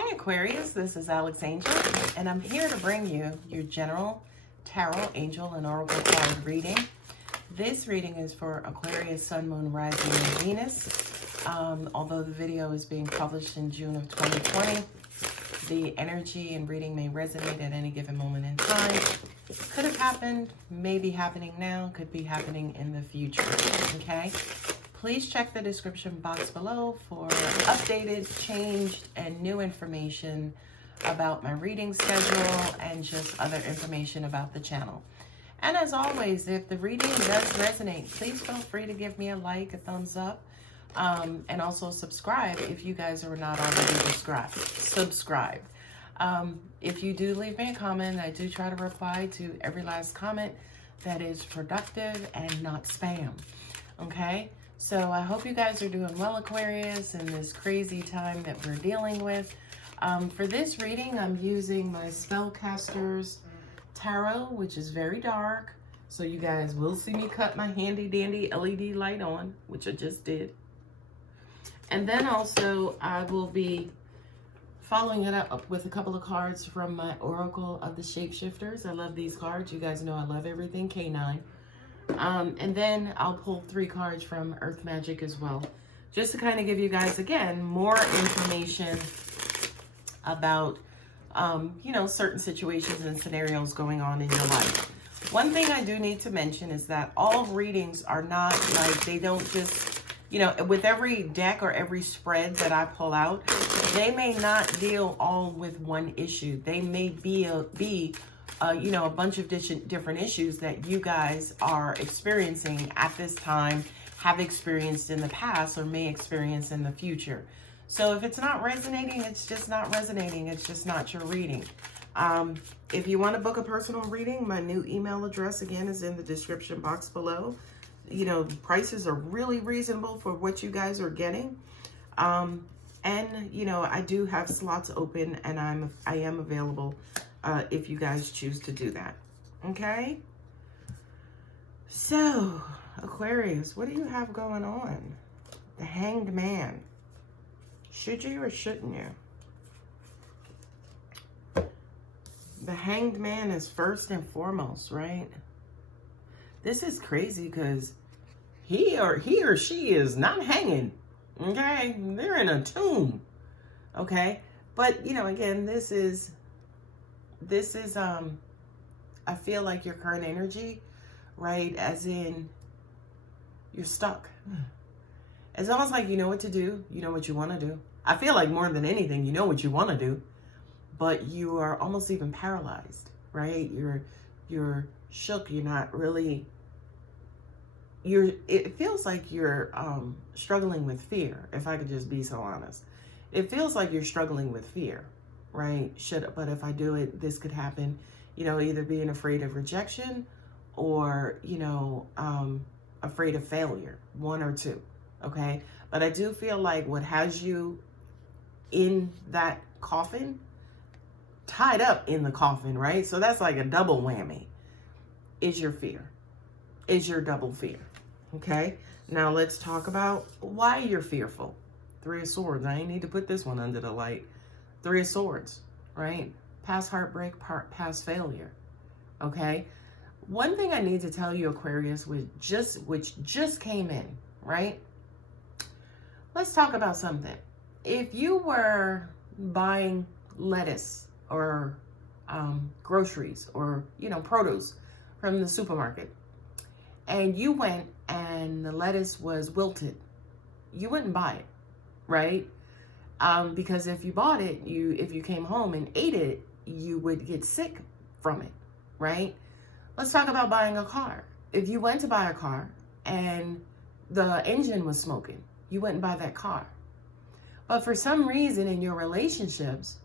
Hi Aquarius, this is Alex Angel, and I'm here to bring you your general tarot, angel, and oracle card reading. This reading is for Aquarius, Sun, Moon, Rising, and Venus. Although the video is being published in June of 2020, the energy and reading may resonate at any given moment in time. Could have happened, may be happening now, could be happening in the future, okay? Please check the description box below for updated, changed, and new information about my reading schedule and just other information about the channel. And as always, if the reading does resonate, please feel free to give me a like, a thumbs up, and also subscribe if you guys are not already subscribed. If you do leave me a comment, I do try to reply to every last comment that is productive and not spam, okay? So I hope you guys are doing well, Aquarius, in this crazy time that we're dealing with. For this reading, I'm using my Spellcaster's Tarot, which is very dark. So you guys will see me cut my handy dandy LED light on, which I just did. And then also I will be following it up with a couple of cards from my Oracle of the Shapeshifters. I love these cards. You guys know I love everything K9. And then I'll pull 3 cards from Earth Magic as well, just to kind of give you guys, again, more information about, you know, certain situations and scenarios going on in your life. One thing I do need to mention is that all readings are not like, they don't just, you know, with every deck or every spread that I pull out, they may not deal all with one issue. They may be you know, a bunch of different issues that you guys are experiencing at this time, have experienced in the past, or may experience in the future. So if it's not resonating, it's just not resonating. It's just not your reading. If you want to book a personal reading, my new email address, again, is in the description box below. You know, prices are really reasonable for what you guys are getting. And, you know, I do have slots open, and I am available if you guys choose to do that. Okay? So, Aquarius, what do you have going on? The Hanged Man. Should you or shouldn't you? The Hanged Man is first and foremost, right? This is crazy because he or she is not hanging. Okay? They're in a tomb. Okay? But, you know, again, this is I feel like your current energy, right? As in, you're stuck. It's almost like you know what to do. You know what you want to do. I feel like more than anything, you know what you want to do, but you are almost even paralyzed, right? You're shook. You're not really, it feels like you're struggling with fear, if I could just be so honest. It feels like you're struggling with fear. Right? But if I do it, this could happen, you know, either being afraid of rejection or, you know, afraid of failure, one or two. Okay. But I do feel like what has you in that coffin, tied up in the coffin, right? So that's like a double whammy, is your fear, is your double fear. Okay. Now let's talk about why you're fearful. 3 of Swords. I ain't need to put this one under the light. 3 of Swords, right? Past heartbreak, past failure, okay? One thing I need to tell you, Aquarius, which just came in, right? Let's talk about something. If you were buying lettuce or groceries or, you know, produce from the supermarket, and you went and the lettuce was wilted, you wouldn't buy it, right? Because if you bought it, if you came home and ate it, you would get sick from it, right? Let's talk about buying a car. If you went to buy a car and the engine was smoking, you wouldn't buy that car. But for some reason in your relationships,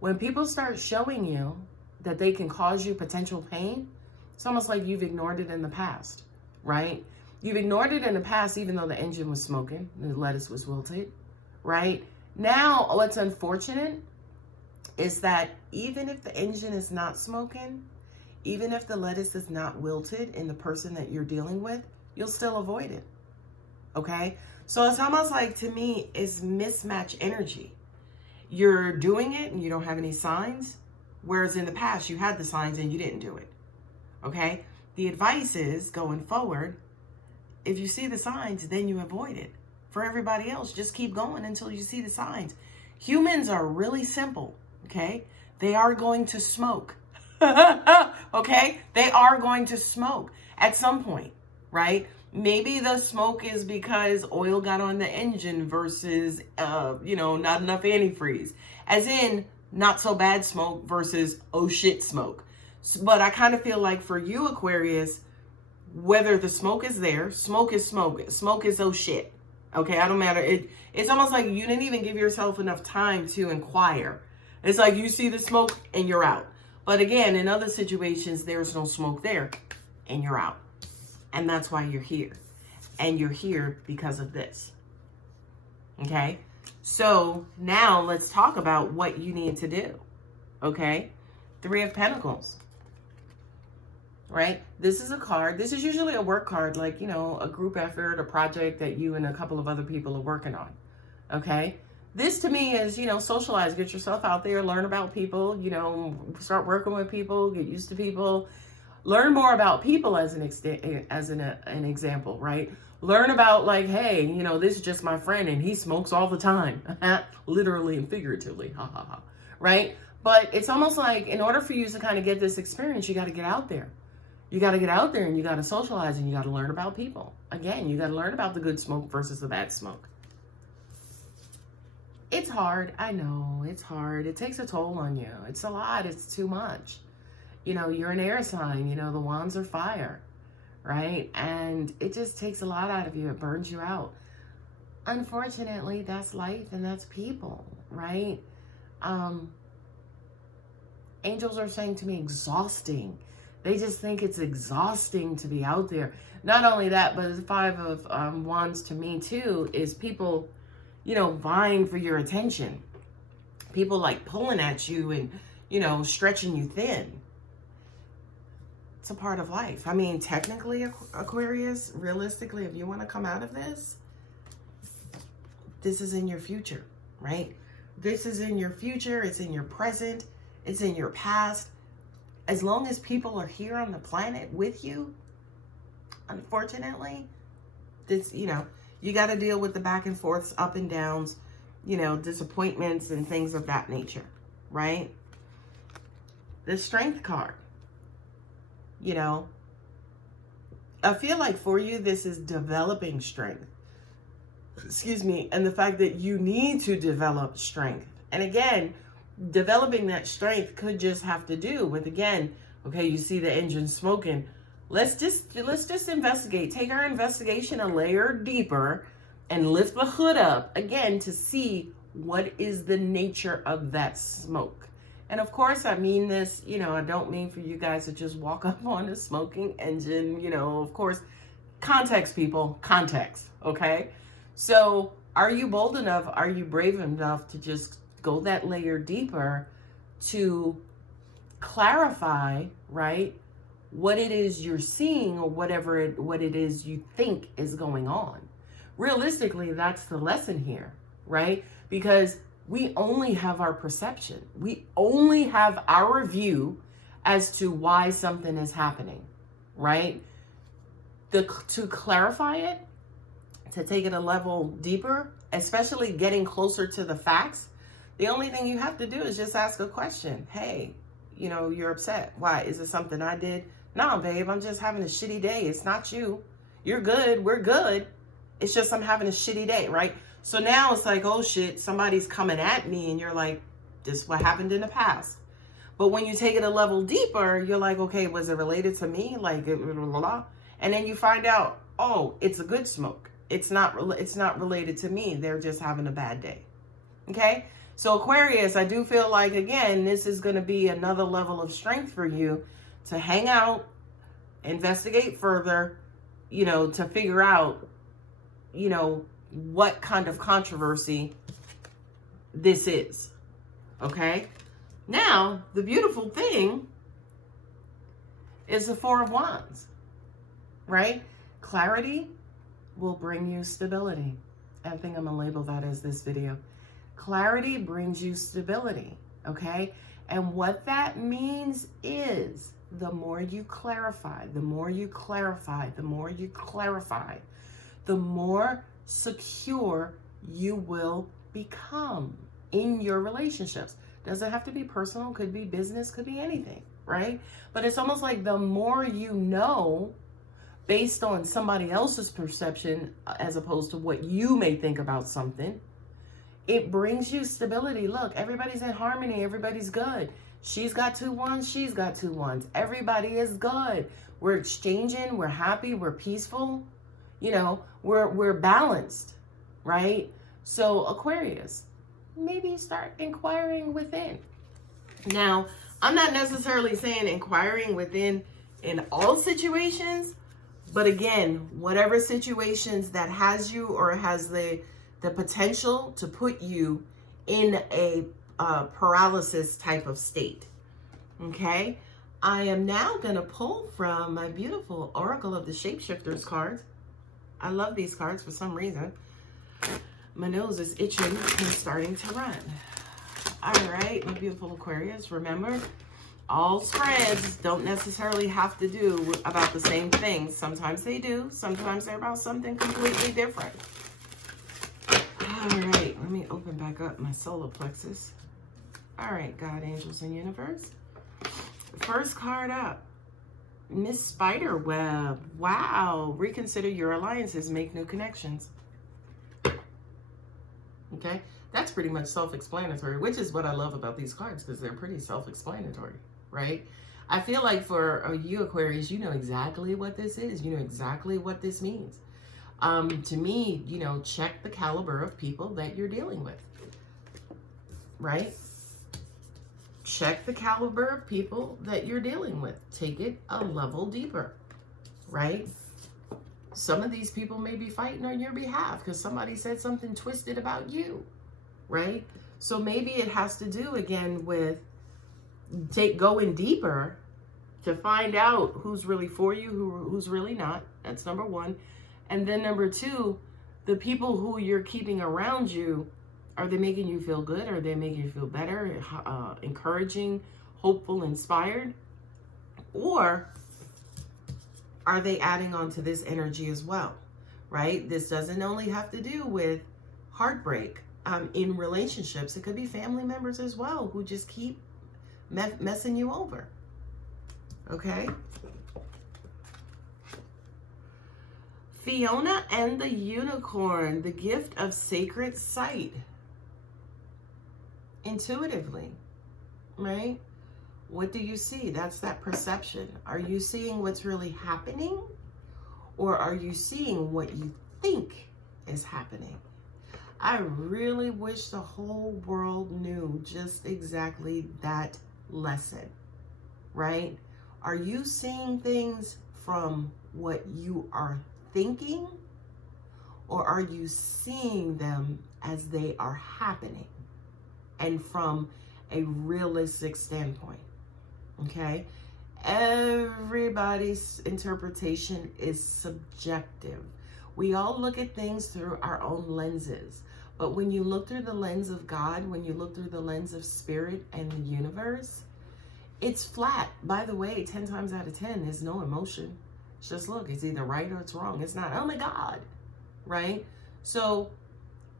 when people start showing you that they can cause you potential pain, it's almost like you've ignored it in the past, right? You've ignored it in the past even though the engine was smoking, the lettuce was wilted, right? Now, what's unfortunate is that even if the engine is not smoking, even if the lettuce is not wilted in the person that you're dealing with, you'll still avoid it, okay? So it's almost like, to me, it's mismatch energy. you're doing it and you don't have any signs, whereas in the past you had the signs and you didn't do it. Okay? The advice is, going forward, if you see the signs, then you avoid it. For everybody else, just keep going until you see the signs. Humans are really simple, okay? They are going to smoke, okay? They are going to smoke at some point, right? Maybe the smoke is because oil got on the engine versus, not enough antifreeze. As in, not so bad smoke versus, oh shit smoke. But I kind of feel like for you, Aquarius, whether the smoke is there, smoke is smoke. Smoke is oh shit. Okay, I don't matter. It's almost like you didn't even give yourself enough time to inquire. It's like you see the smoke and you're out. But again, in other situations, there's no smoke there and you're out. And that's why you're here. And you're here because of this. Okay? So now let's talk about what you need to do. Okay? 3 of Pentacles. Right? This is a card. This is usually a work card, like, a group effort, a project that you and a couple of other people are working on. Okay? This to me is, socialize, get yourself out there, learn about people, start working with people, get used to people, learn more about people as an example, right? Learn about like, hey, this is just my friend and he smokes all the time, literally and figuratively, ha ha ha, right? But it's almost like in order for you to kind of get this experience, you got to get out there. You got to get out there and you got to socialize and you got to learn about people. Again, you got to learn about the good smoke versus the bad smoke. It's hard. I know it's hard. It takes a toll on you. It's a lot. It's too much. You're an air sign, the wands are fire, right? And it just takes a lot out of you. It burns you out. Unfortunately, that's life and that's people, right? Angels are saying to me, exhausting. They just think it's exhausting to be out there. Not only that, but the 5 of Wands to me too is people, vying for your attention. People like pulling at you and, stretching you thin. It's a part of life. I mean, technically, Aquarius, realistically, if you want to come out of this, this is in your future, right? This is in your future. It's in your present. It's in your past. As long as people are here on the planet with you, unfortunately, this, you got to deal with the back and forths, up and downs, disappointments and things of that nature, right? The Strength card, I feel like for you, this is developing strength. Excuse me. And the fact that you need to develop strength. And again, developing that strength could just have to do with, again, okay, you see the engine smoking. Let's just investigate. Take our investigation a layer deeper and lift the hood up again to see what is the nature of that smoke. And of course, I mean this, I don't mean for you guys to just walk up on a smoking engine, of course, context, people, context, okay? So are you bold enough? Are you brave enough to just go that layer deeper to clarify, right, what it is you're seeing or what it is you think is going on? Realistically, that's the lesson here, right? Because we only have our perception. We only have our view as to why something is happening, right? To clarify it, to take it a level deeper, especially getting closer to the facts, the only thing you have to do is just ask a question. Hey, you're upset. Why? Is it something I did? No, babe, I'm just having a shitty day. It's not you. You're good. We're good. It's just I'm having a shitty day, right? So now it's like, oh shit, somebody's coming at me and you're like, this is what happened in the past. But when you take it a level deeper, you're like, okay, was it related to me? Like, blah, blah, blah. And then you find out, oh, it's a good smoke. It's not related to me. They're just having a bad day. Okay? So Aquarius, I do feel like, again, this is going to be another level of strength for you to hang out, investigate further, to figure out, what kind of controversy this is. Okay? Now, the beautiful thing is the 4 of Wands, right? Clarity will bring you stability. I think I'm going to label that as this video. Clarity brings you stability, okay? And what that means is the more you clarify, the more you clarify, the more you clarify, the more secure you will become in your relationships. Doesn't have to be personal, could be business, could be anything, right? But it's almost like the more you know based on somebody else's perception as opposed to what you may think about something, it brings you stability. Look, everybody's in harmony, everybody's good. She's got 2 1s, she's got 2 1s. Everybody is good. We're exchanging, we're happy, we're peaceful. You know, we're balanced, right? So Aquarius, maybe start inquiring within. Now, I'm not necessarily saying inquiring within in all situations, but again, whatever situations that has you or has the potential to put you in a paralysis type of state. Okay, I am now going to pull from my beautiful Oracle of the Shapeshifters cards. I love these cards for some reason. My nose is itching and starting to run. All right, my beautiful Aquarius, remember, all spreads don't necessarily have to do about the same thing. Sometimes they do. Sometimes they're about something completely different. All right, let me open back up my solar plexus. All right, God, angels, and universe. First card up, Miss Spiderweb. Wow, reconsider your alliances, make new connections. Okay, that's pretty much self-explanatory, which is what I love about these cards because they're pretty self-explanatory, right? I feel like for you Aquarius, you know exactly what this is. You know exactly what this means. To me, you know, check the caliber of people that you're dealing with, right? Check the caliber of people that you're dealing with. Take it a level deeper, right? Some of these people may be fighting on your behalf because somebody said something twisted about you, right? So maybe it has to do again with going deeper to find out who's really for you, who's really not. That's number one. And then number two, the people who you're keeping around you, are they making you feel good? Are they making you feel better, encouraging, hopeful, inspired? Or are they adding on to this energy as well, right? This doesn't only have to do with heartbreak in relationships. It could be family members as well who just keep messing you over, okay? Fiona and the Unicorn, the gift of sacred sight. Intuitively, right? What do you see? That's that perception. Are you seeing what's really happening? Or are you seeing what you think is happening? I really wish the whole world knew just exactly that lesson, right? Are you seeing things from what you are thinking, or are you seeing them as they are happening and from a realistic standpoint? Okay, everybody's interpretation is subjective. We all look at things through our own lenses, but when you look through the lens of God, when you look through the lens of spirit and the universe, it's flat. By the way, 10 times out of 10, there's no emotion. Just look, it's either right or it's wrong. It's not, oh my God, right? So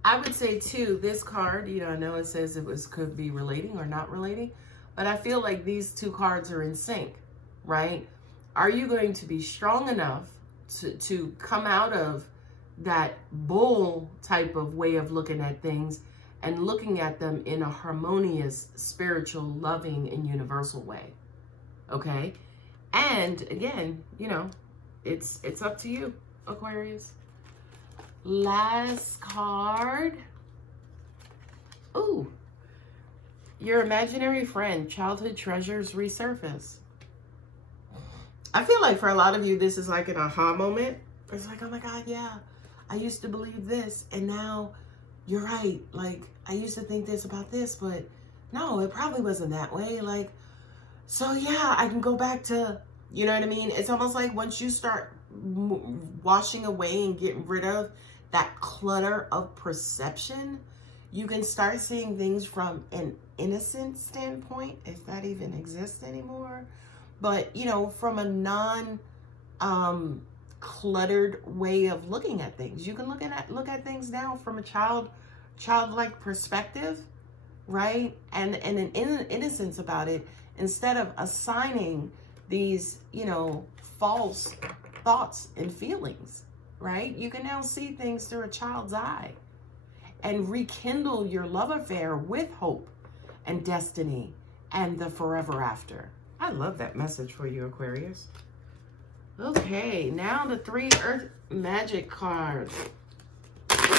I would say too, this card, you know, I know it says could be relating or not relating, but I feel like these two cards are in sync, right? Are you going to be strong enough to come out of that bull type of way of looking at things and looking at them in a harmonious, spiritual, loving, and universal way, okay? And again, you know, it's up to you, Aquarius. Last card. Ooh. Your imaginary friend, childhood treasures resurface. I feel like for a lot of you, this is like an aha moment. It's like, oh my God, yeah, I used to believe this, and now you're right. Like, I used to think this about this, but no, it probably wasn't that way. Like, so yeah, I can go back to, you know what I mean? It's almost like once you start washing away and getting rid of that clutter of perception, You can start seeing things from an innocent standpoint, if that even exists anymore. But, you know, from a non cluttered way of looking at things. You can look at things now from a childlike perspective, right? And an innocence about it, instead of assigning these, you know, false thoughts and feelings, right? You can now see things through a child's eye and rekindle your love affair with hope and destiny and the forever after. I love that message for you, Aquarius. Okay, now the 3 Earth Magic cards. Why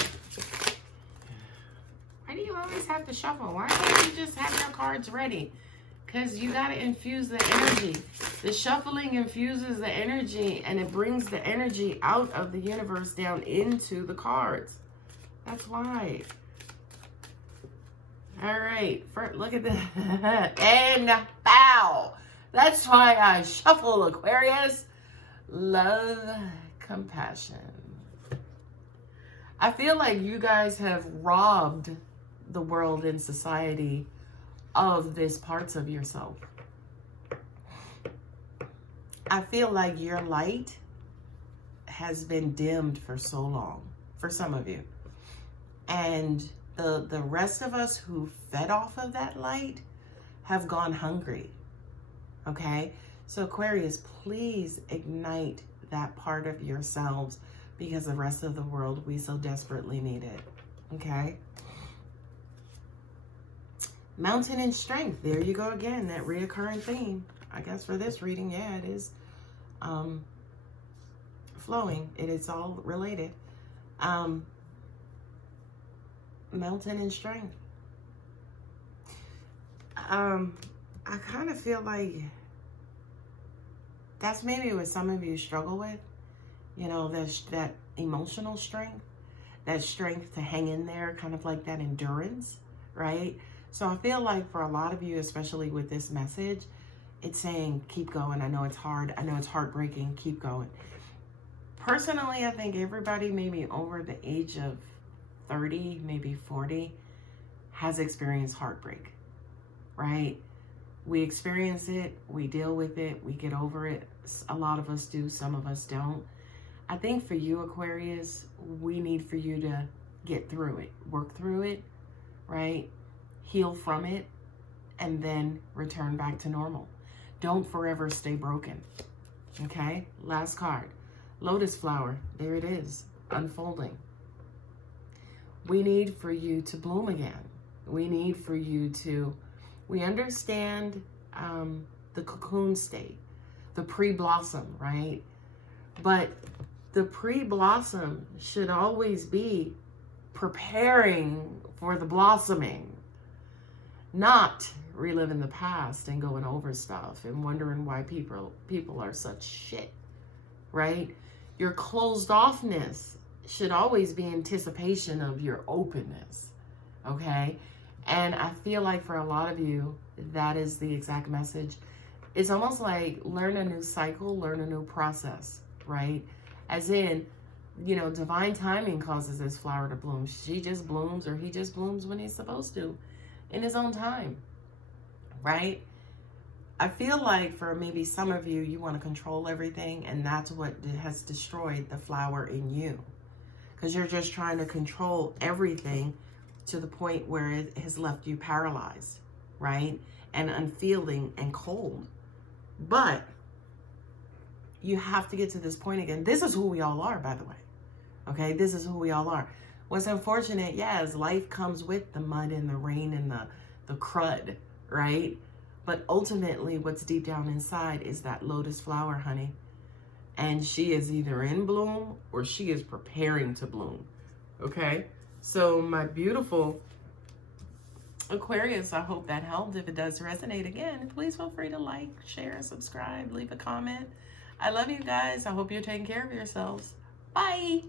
do you always have to shuffle? Why can't you just have your cards ready? Because you got to infuse the energy. The shuffling infuses the energy, and it brings the energy out of the universe down into the cards. That's why. All right, look at that. And bow. That's why I shuffle, Aquarius. Love, compassion. I feel like you guys have robbed the world and society of these parts of yourself. I feel like your light has been dimmed for so long, for some of you. And the rest of us who fed off of that light have gone hungry. Okay? So Aquarius, please ignite that part of yourselves, because the rest of the world, we so desperately need it. Okay? Mountain and strength. There you go again, that reoccurring theme. I guess for this reading, yeah, it is flowing. It is all related. Mountain and strength. I kind of feel like that's maybe what some of you struggle with. You know, that emotional strength, that strength to hang in there, kind of like that endurance, right? So I feel like for a lot of you, especially with this message, it's saying, keep going. I know it's hard. I know it's heartbreaking. Keep going. Personally, I think everybody maybe over the age of 30, maybe 40, has experienced heartbreak, right? We experience it, we deal with it, we get over it. A lot of us do, some of us don't. I think for you, Aquarius, we need for you to get through it, work through it, right? Heal from it, and then return back to normal. Don't forever stay broken, okay? Last card, lotus flower. There it is, unfolding. We need for you to bloom again. We need for you to, we understand the cocoon state, the pre-blossom, right? But the pre-blossom should always be preparing for the blossoming, not reliving the past and going over stuff and wondering why people are such shit, right? Your closed offness should always be anticipation of your openness, okay? And I feel like for a lot of you, that is the exact message. It's almost like learn a new cycle, learn a new process, right? As in, you know, divine timing causes this flower to bloom. She just blooms, or he just blooms when he's supposed to, in his own time, right? I feel like for maybe some of you, you want to control everything, and that's what has destroyed the flower in you. Because you're just trying to control everything to the point where it has left you paralyzed, right? And unfeeling and cold. But you have to get to this point again. This is who we all are, by the way. Okay, this is who we all are. What's unfortunate, yeah, is life comes with the mud and the rain and the crud, right? But ultimately, what's deep down inside is that lotus flower, honey. And she is either in bloom or she is preparing to bloom, okay? So my beautiful Aquarius, I hope that helped. If it does resonate, again, please feel free to like, share, subscribe, leave a comment. I love you guys. I hope you're taking care of yourselves. Bye.